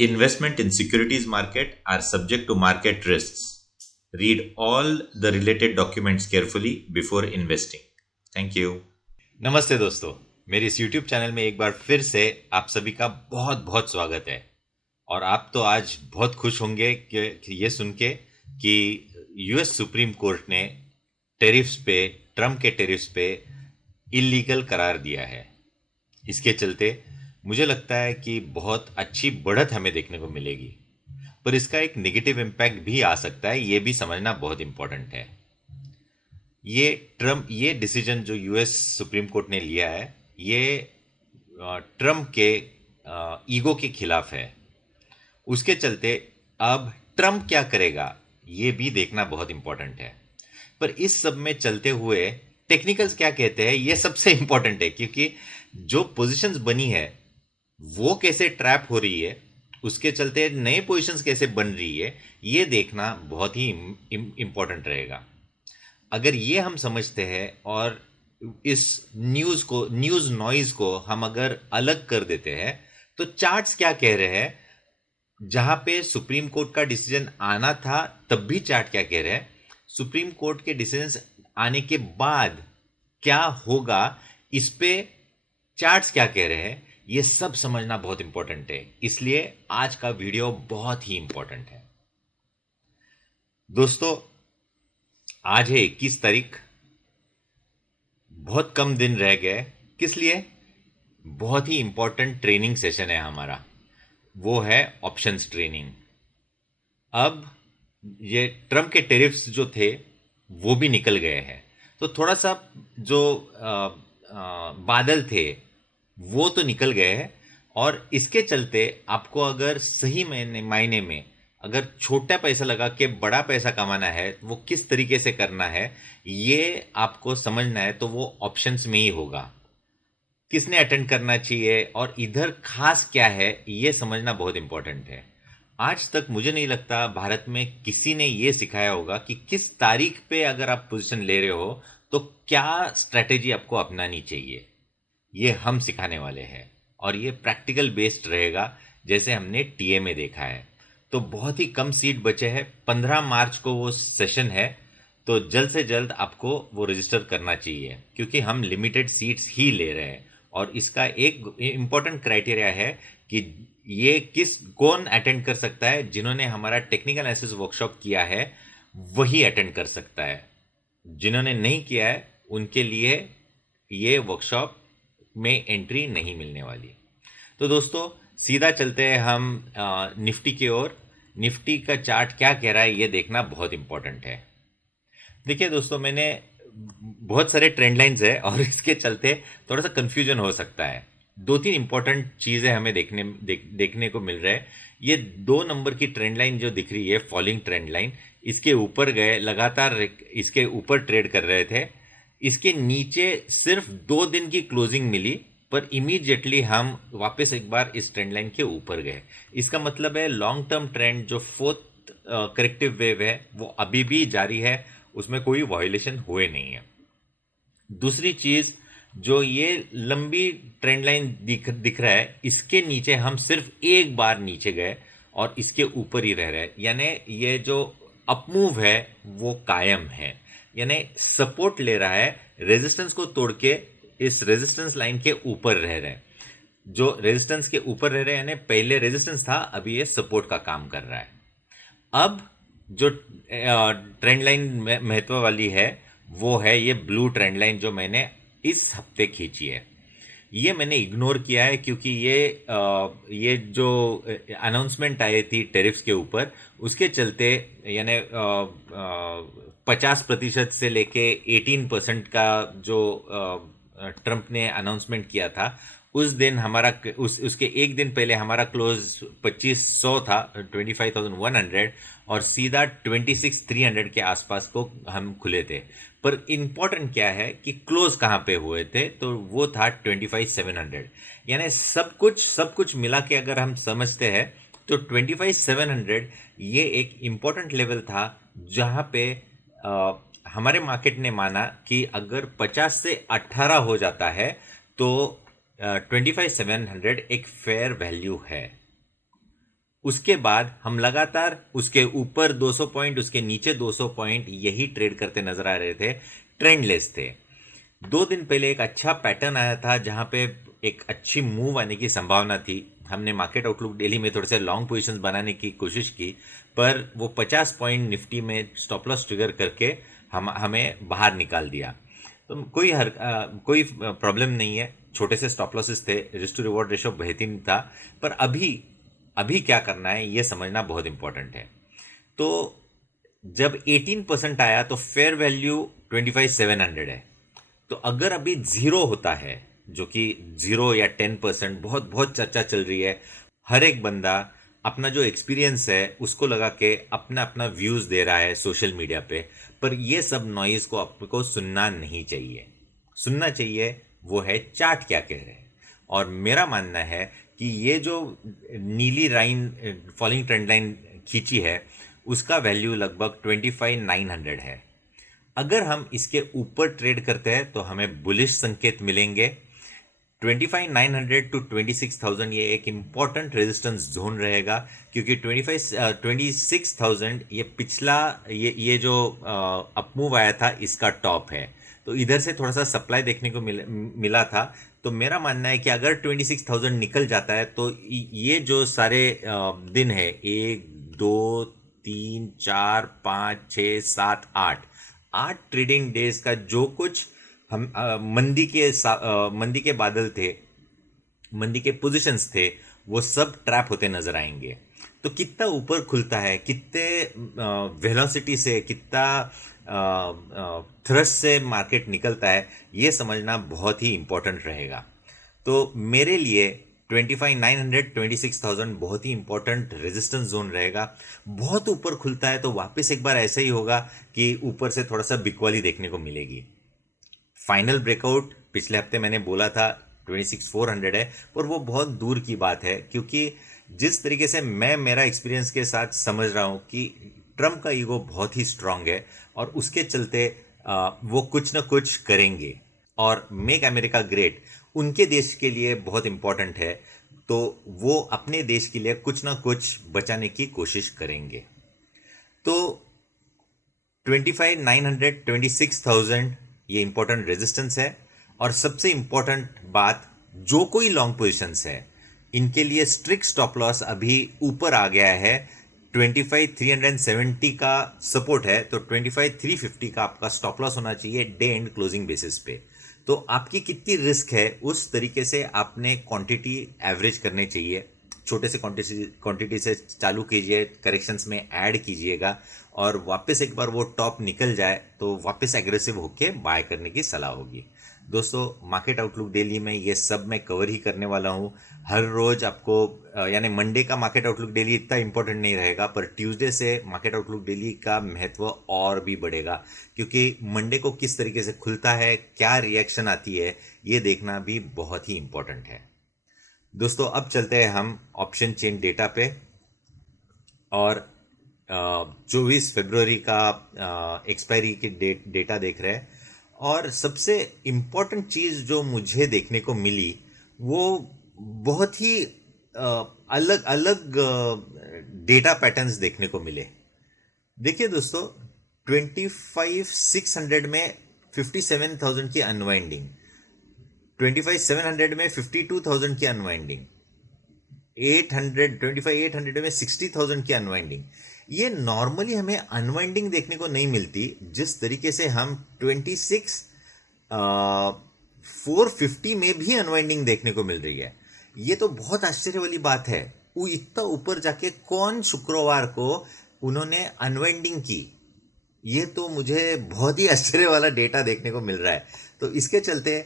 Investment in securities market are subject to market risks. Read all the related documents carefully before investing. Thank you. नमस्ते दोस्तों, मेरे इस YouTube channel में एक बार फिर से आप सभी का बहुत बहुत स्वागत है। और आप तो आज बहुत खुश होंगे कि ये सुन के कि यूएस सुप्रीम कोर्ट ने ट्रम्प के टेरिफ्स पे इलीगल करार दिया है। इसके चलते मुझे लगता है कि बहुत अच्छी बढ़त हमें देखने को मिलेगी, पर इसका एक नेगेटिव इम्पैक्ट भी आ सकता है, ये भी समझना बहुत इम्पोर्टेंट है। ये डिसीजन जो यूएस सुप्रीम कोर्ट ने लिया है, ये ट्रम्प के ईगो के खिलाफ है। उसके चलते अब ट्रम्प क्या करेगा ये भी देखना बहुत इंपॉर्टेंट है। पर इस सब में चलते हुए टेक्निकल्स क्या कहते हैं ये सबसे इंपॉर्टेंट है, क्योंकि जो पोजीशंस बनी है वो कैसे ट्रैप हो रही है, उसके चलते नए पोजीशंस कैसे बन रही है, ये देखना बहुत ही इंपॉर्टेंट रहेगा। अगर ये हम समझते हैं और इस न्यूज़ नॉइज़ को हम अगर अलग कर देते हैं, तो चार्ट्स क्या कह रहे हैं, जहां पे सुप्रीम कोर्ट का डिसीजन आना था तब भी चार्ट क्या कह रहे हैं, सुप्रीम कोर्ट के डिसीजन आने के बाद क्या होगा इस पे चार्ट्स क्या कह रहे हैं, ये सब समझना बहुत इंपॉर्टेंट है। इसलिए आज का वीडियो बहुत ही इंपॉर्टेंट है। दोस्तों, आज है 21 तारीख, बहुत कम दिन रह गए। किस लिए? बहुत ही इंपॉर्टेंट ट्रेनिंग सेशन है हमारा, वो है ऑप्शंस ट्रेनिंग। अब ये ट्रम्प के टेरिफ्स जो थे वो भी निकल गए हैं, तो थोड़ा सा जो बादल थे वो तो निकल गए हैं। और इसके चलते आपको अगर सही मायने में अगर छोटा पैसा लगा के बड़ा पैसा कमाना है, वो किस तरीके से करना है ये आपको समझना है, तो वो ऑप्शंस में ही होगा। किसने अटेंड करना चाहिए और इधर खास क्या है ये समझना बहुत इंपॉर्टेंट है। आज तक मुझे नहीं लगता भारत में किसी ने ये सिखाया होगा कि किस तारीख पे अगर आप पोजीशन ले रहे हो तो क्या स्ट्रेटेजी आपको अपनानी चाहिए। ये हम सिखाने वाले हैं और ये प्रैक्टिकल बेस्ड रहेगा, जैसे हमने टीए में देखा है। तो बहुत ही कम सीट बचे हैं, 15 मार्च को वो सेशन है, तो जल्द से जल्द आपको वो रजिस्टर करना चाहिए, क्योंकि हम लिमिटेड सीट्स ही ले रहे हैं। और इसका एक इम्पॉर्टेंट क्राइटेरिया है कि ये कौन अटेंड कर सकता है, जिन्होंने हमारा टेक्निकल एनालिसिस वर्कशॉप किया है वही अटेंड कर सकता है। जिन्होंने नहीं किया है उनके लिए ये वर्कशॉप में एंट्री नहीं मिलने वाली। तो दोस्तों, सीधा चलते हैं हम निफ्टी की ओर। निफ्टी का चार्ट क्या कह रहा है ये देखना बहुत इंपॉर्टेंट है। देखिए दोस्तों, मैंने बहुत सारे ट्रेंड लाइंस है और इसके चलते थोड़ा सा कंफ्यूजन हो सकता है। दो तीन इंपॉर्टेंट चीज़ें हमें देखने को मिल रहा है। ये 2 नंबर की ट्रेंड लाइन जो दिख रही है, फॉलिंग ट्रेंड लाइन, इसके ऊपर गए, लगातार इसके ऊपर ट्रेड कर रहे थे। इसके नीचे सिर्फ 2 दिन की क्लोजिंग मिली, पर इमीडिएटली हम वापस एक बार इस ट्रेंड लाइन के ऊपर गए। इसका मतलब है लॉन्ग टर्म ट्रेंड जो फोर्थ करेक्टिव वेव है वो अभी भी जारी है, उसमें कोई वायोलेशन हुए नहीं है। दूसरी चीज, जो ये लंबी ट्रेंड लाइन दिख रहा है, इसके नीचे हम सिर्फ एक बार नीचे गए और इसके ऊपर ही रह रहे हैं, यानी ये जो अपमूव है वो कायम है, यानी सपोर्ट ले रहा है, रेजिस्टेंस को तोड़ के इस रेजिस्टेंस लाइन के ऊपर रह रहे हैं। जो रेजिस्टेंस के ऊपर रह रहे हैं, यानी पहले रेजिस्टेंस था, अभी ये सपोर्ट का काम कर रहा है। अब जो ट्रेंड लाइन महत्व वाली है वो है ये ब्लू ट्रेंड लाइन, जो मैंने इस हफ्ते खींची है। ये मैंने इग्नोर किया है क्योंकि ये जो अनाउंसमेंट आई थी टेरिफ्स के ऊपर, उसके चलते यानी 50% से लेके 18% का जो ट्रम्प ने अनाउंसमेंट किया था, उस दिन हमारा उसके एक दिन पहले हमारा क्लोज 2500 था, 25,100, और सीधा 26,300 के आसपास को हम खुले थे। पर इम्पॉर्टेंट क्या है कि क्लोज कहाँ पे हुए थे, तो वो था 25,700। यानी सब कुछ मिला के अगर हम समझते हैं तो 25,700 ये एक इम्पॉर्टेंट लेवल था, जहाँ पे हमारे मार्केट ने माना कि अगर 50 से 18 हो जाता है तो 25,700 एक फेयर वैल्यू है। उसके बाद हम लगातार उसके ऊपर 200 पॉइंट, उसके नीचे 200 पॉइंट यही ट्रेड करते नजर आ रहे थे, ट्रेंडलेस थे। 2 दिन पहले एक अच्छा पैटर्न आया था जहां पे एक अच्छी मूव आने की संभावना थी। हमने मार्केट आउटलुक डेली में थोड़े से लॉन्ग पोजीशंस बनाने की कोशिश की, पर वो 50 पॉइंट निफ्टी में स्टॉप लॉस ट्रिगर करके हमें बाहर निकाल दिया। तो कोई प्रॉब्लम नहीं है, छोटे से स्टॉप लॉसेस थे, रिस्क टू रिवॉर्ड रेशो बेहतरीन था। पर अभी अभी क्या करना है ये समझना बहुत इंपॉर्टेंट है। तो जब 18% आया तो फेयर वैल्यू 25,700 है। तो अगर अभी जीरो होता है, जो कि 0 या 10%, बहुत बहुत चर्चा चल रही है, हर एक बंदा अपना जो एक्सपीरियंस है उसको लगा के अपना अपना व्यूज दे रहा है सोशल मीडिया पे। पर ये सब नॉइज को आपको सुनना नहीं चाहिए। सुनना चाहिए वो है चार्ट क्या कह रहे हैं। और मेरा मानना है कि ये जो नीली लाइन फॉलिंग ट्रेंड लाइन खींची है उसका वैल्यू लगभग 25,900 है। अगर हम इसके ऊपर ट्रेड करते हैं तो हमें बुलिश संकेत मिलेंगे। 25,900 टू 26,000 ये एक इम्पॉर्टेंट रेजिस्टेंस जोन रहेगा, क्योंकि 26,000 ये पिछला ये जो अपमूव आया था इसका टॉप है। तो इधर से थोड़ा सा सप्लाई देखने को मिला था। तो मेरा मानना है कि अगर 26,000 निकल जाता है तो ये जो सारे दिन है, 1 2 3 4 5 6 7 8 8 ट्रेडिंग डेज का जो कुछ हम मंदी के बादल थे, मंदी के पोजीशंस थे, वो सब ट्रैप होते नजर आएंगे। तो कितना ऊपर खुलता है, कितने वेलोसिटी से, कितना थ्रस्ट से मार्केट निकलता है, ये समझना बहुत ही इंपॉर्टेंट रहेगा। तो मेरे लिए 25,900 26,000 बहुत ही इंपॉर्टेंट रेजिस्टेंस जोन रहेगा। बहुत ऊपर खुलता है तो वापस एक बार ऐसा ही होगा कि ऊपर से थोड़ा सा बिकवाली देखने को मिलेगी। फाइनल ब्रेकआउट पिछले हफ्ते मैंने बोला था 26,400 है, पर वो बहुत दूर की बात है, क्योंकि जिस तरीके से मैं मेरा एक्सपीरियंस के साथ समझ रहा हूँ कि ट्रम्प का ईगो बहुत ही स्ट्रांग है और उसके चलते वो कुछ ना कुछ करेंगे। और मेक अमेरिका ग्रेट उनके देश के लिए बहुत इंपॉर्टेंट है, तो वो अपने देश के लिए कुछ ना कुछ बचाने की कोशिश करेंगे। तो 25,900 26,000 ये इंपॉर्टेंट रेजिस्टेंस है। और सबसे इंपॉर्टेंट बात, जो कोई लॉन्ग पोजिशंस है इनके लिए स्ट्रिक्ट स्टॉप लॉस अभी ऊपर आ गया है। 25,370 का सपोर्ट है, तो 25,350 का आपका स्टॉप लॉस होना चाहिए डे एंड क्लोजिंग बेसिस पे। तो आपकी कितनी रिस्क है उस तरीके से आपने क्वांटिटी एवरेज करने चाहिए। छोटे से क्वांटिटी से चालू कीजिए, करेक्शंस में ऐड कीजिएगा, और वापस एक बार वो टॉप निकल जाए तो वापस एग्रेसिव होके बाय करने की सलाह होगी। दोस्तों, मार्केट आउटलुक डेली में ये सब मैं कवर ही करने वाला हूँ। हर रोज आपको यानी मंडे का मार्केट आउटलुक डेली इतना इंपॉर्टेंट नहीं रहेगा, पर ट्यूसडे से मार्केट आउटलुक डेली का महत्व और भी बढ़ेगा, क्योंकि मंडे को किस तरीके से खुलता है, क्या रिएक्शन आती है, ये देखना भी बहुत ही इंपॉर्टेंट है। दोस्तों, अब चलते हैं हम ऑप्शन चेन डेटा पे। और 24 फरवरी का एक्सपायरी की डेटा देख रहे हैं। और सबसे इम्पॉर्टेंट चीज़ जो मुझे देखने को मिली वो बहुत ही अलग अलग डेटा पैटर्न्स देखने को मिले। देखिए दोस्तों, 25,600 में 57,000 की अनवाइंडिंग, 25,700 में 52,000 की अनवाइंडिंग, 25,800 में 60,000 की अनवाइंडिंग। ये नॉर्मली हमें अनवाइंडिंग देखने को नहीं मिलती जिस तरीके से हम 26,450 में भी अनवाइंडिंग देखने को मिल रही है। ये तो बहुत आश्चर्य वाली बात है। वो इतना ऊपर जाके कौन शुक्रवार को उन्होंने अनवाइंडिंग की, ये तो मुझे बहुत ही आश्चर्य वाला डेटा देखने को मिल रहा है। तो इसके चलते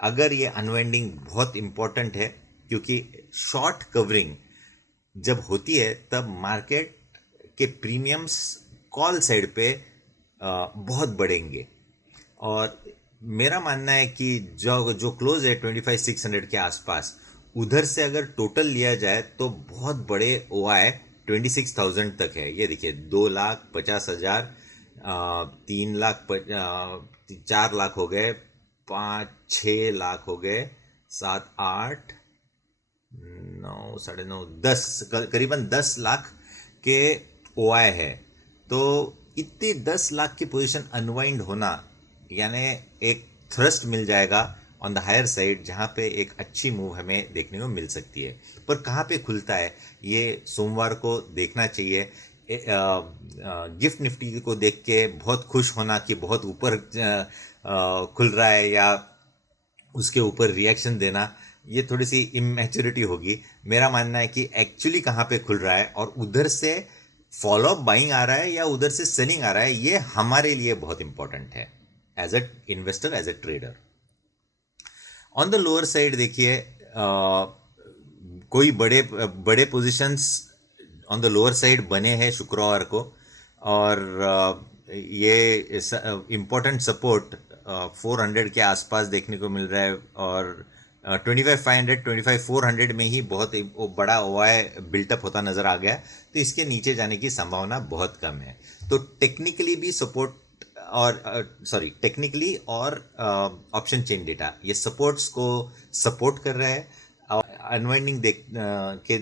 अगर ये अनवाइंडिंग बहुत इंपॉर्टेंट है, क्योंकि शॉर्ट कवरिंग जब होती है तब मार्केट के प्रीमियम्स कॉल साइड पे बहुत बढ़ेंगे। और मेरा मानना है कि जो क्लोज है 25,600 के आसपास, उधर से अगर टोटल लिया जाए तो बहुत बड़े OI 26,000 तक है। ये देखिए, 2,50,000, 3,00,000, 4 लाख हो गए, 5-6 लाख हो गए, 7-8 9, 9.5, 10, करीबन 10 लाख के OI है। तो इतनी 10 लाख की पोजीशन अनवाइंड होना, यानी एक थ्रस्ट मिल जाएगा ऑन द हायर साइड, जहाँ पे एक अच्छी मूव हमें देखने को मिल सकती है। पर कहाँ पे खुलता है ये सोमवार को देखना चाहिए। गिफ्ट निफ्टी को देख के बहुत खुश होना कि बहुत ऊपर खुल रहा है या उसके ऊपर रिएक्शन देना, ये थोड़ी सी इमेच्योरिटी होगी। मेरा मानना है कि एक्चुअली कहाँ पे खुल रहा है और उधर से फॉलोअप बाइंग आ रहा है या उधर से सेलिंग आ रहा है, ये हमारे लिए बहुत इंपॉर्टेंट है as a investor, as a trader. On the lower side देखिए, कोई बड़े बड़े positions on the lower side बने हैं शुक्रवार को, और ये इम्पोर्टेंट सपोर्ट 400 के आसपास देखने को मिल रहा है, और 25,500 25,400 में ही बहुत बड़ा OI बिल्टअप होता नज़र आ गया। तो इसके नीचे जाने की संभावना बहुत कम है। तो टेक्निकली भी सपोर्ट और टेक्निकली और ऑप्शन चेन डेटा ये सपोर्ट्स को सपोर्ट कर रहा है। अनवाइंडिंग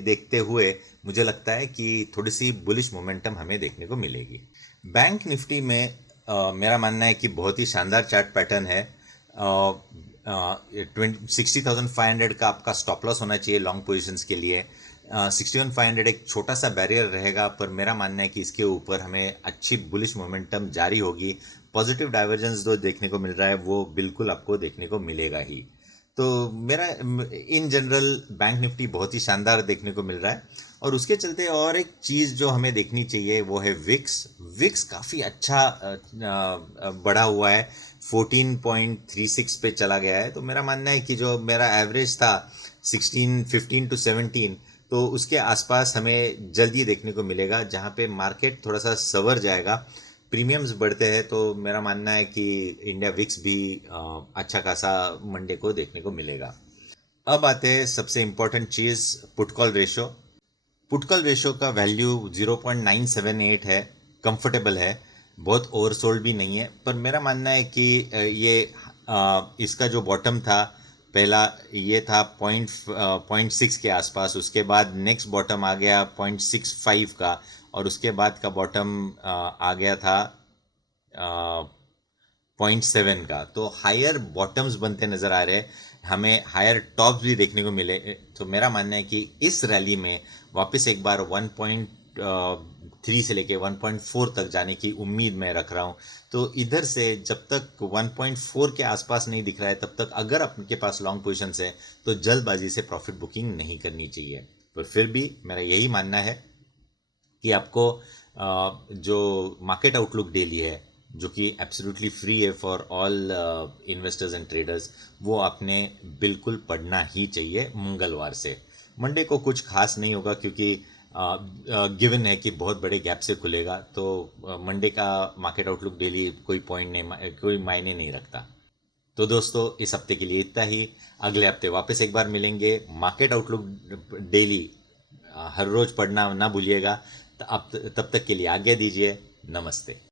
देखते हुए मुझे लगता है कि थोड़ी सी बुलिश मोमेंटम हमें देखने को मिलेगी। बैंक निफ्टी में मेरा मानना है कि बहुत ही शानदार चार्ट पैटर्न है। 60,500 का आपका स्टॉप लॉस होना चाहिए लॉन्ग पोजीशंस के लिए। 61,500 एक छोटा सा बैरियर रहेगा, पर मेरा मानना है कि इसके ऊपर हमें अच्छी बुलिश मोमेंटम जारी होगी। पॉजिटिव डाइवर्जेंस जो देखने को मिल रहा है वो बिल्कुल आपको देखने को मिलेगा ही। तो मेरा इन जनरल बैंक निफ्टी बहुत ही शानदार देखने को मिल रहा है। और उसके चलते और एक चीज़ जो हमें देखनी चाहिए वो है विक्स काफ़ी अच्छा बढ़ा हुआ है, 14.36 पे चला गया है। तो मेरा मानना है कि जो मेरा एवरेज था 15 to 17, तो उसके आसपास हमें जल्दी देखने को मिलेगा, जहाँ पे मार्केट थोड़ा सा सवर जाएगा, प्रीमियम्स बढ़ते हैं। तो मेरा मानना है कि इंडिया विक्स भी अच्छा खासा मंडे को देखने को मिलेगा। अब आते हैं सबसे इम्पोर्टेंट चीज़, put call ratio. Put call ratio का वैल्यू 0.978 है, कंफर्टेबल है, बहुत ओवरसोल्ड भी नहीं है। पर मेरा मानना है कि ये इसका जो बॉटम था पहला, ये था 0.6 के आसपास। उसके बाद नेक्स्ट बॉटम आ गया 0.65 का, और उसके बाद का बॉटम आ गया था 0.7 का। तो हायर बॉटम्स बनते नज़र आ रहे हैं, हमें हायर टॉप्स भी देखने को मिले। तो मेरा मानना है कि इस रैली में वापस एक बार 1.3 से लेके 1.4 तक जाने की उम्मीद मैं रख रहा हूँ। तो इधर से जब तक 1.4 के आसपास नहीं दिख रहा है, तब तक अगर आपके पास लॉन्ग पोजीशंस है तो जल्दबाजी से प्रॉफिट बुकिंग नहीं करनी चाहिए। पर फिर भी मेरा यही मानना है कि आपको जो मार्केट आउटलुक डेली है, जो कि एब्सोल्युटली फ्री है for all investors and traders, वो आपने बिल्कुल पढ़ना ही चाहिए मंगलवार से। मंडे को कुछ खास नहीं होगा, क्योंकि गिवन है कि बहुत बड़े गैप से खुलेगा। तो मंडे का मार्केट आउटलुक डेली कोई मायने नहीं रखता। तो दोस्तों, इस हफ्ते के लिए इतना ही। अगले हफ्ते वापस एक बार मिलेंगे। मार्केट आउटलुक डेली हर रोज पढ़ना ना भूलिएगा। तब तक के लिए आज्ञा दीजिए। नमस्ते।